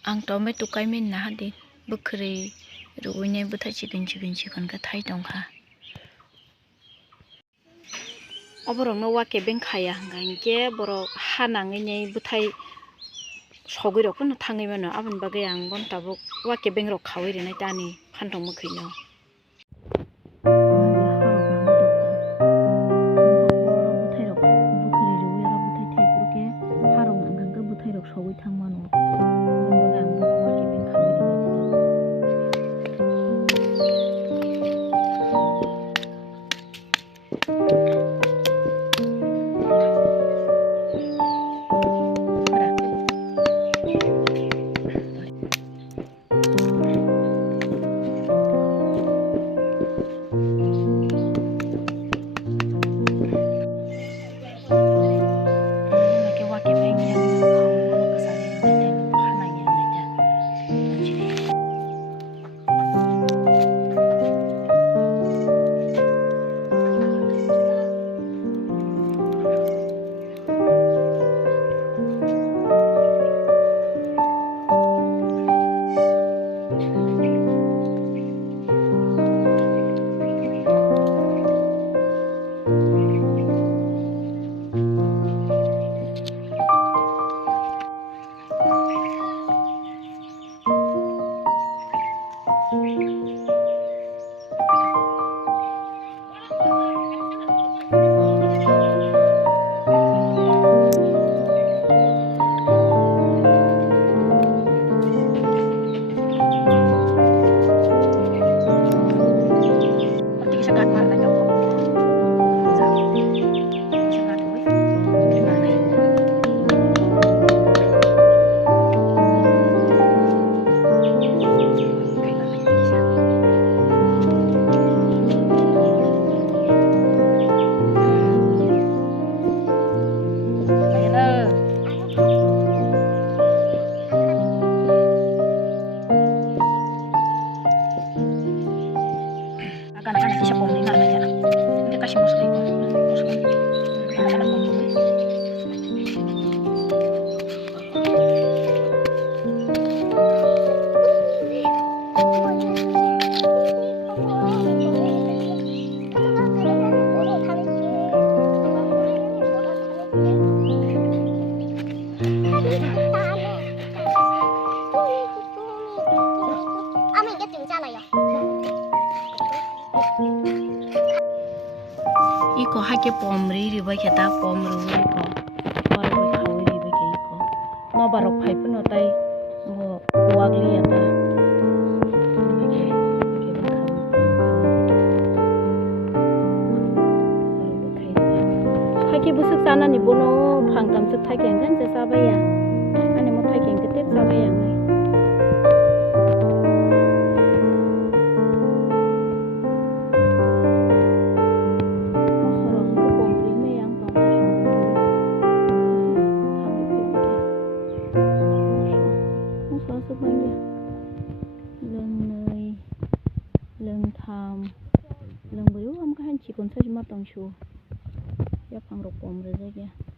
Ang tomai tukai min na hadi bukri ruine butai chikin ka thai dongkha. Oborok no wake beng khaya hingke borok hanangui nei butai sogui rok no thangui mano aboni bagai ang bon tabuk wake beng rok khawui rinai tani phantom mukhui no. Anak-anak siya pong lima aja. Hindi kasi musli ko. Anak-anak mo po. Iko hake pomri riba kita pomru iko baru khawi riba ke iko no barok phai puno tai ngo wagli ata hake busuk sana ni bono phangtam chu thai keng kan jasa baya ane mo thai keng ketep sa baya ngai lưng tham lưng bự lắm cái hành chỉ còn thấy mà tông chu, ya phang rục bom rồi kia.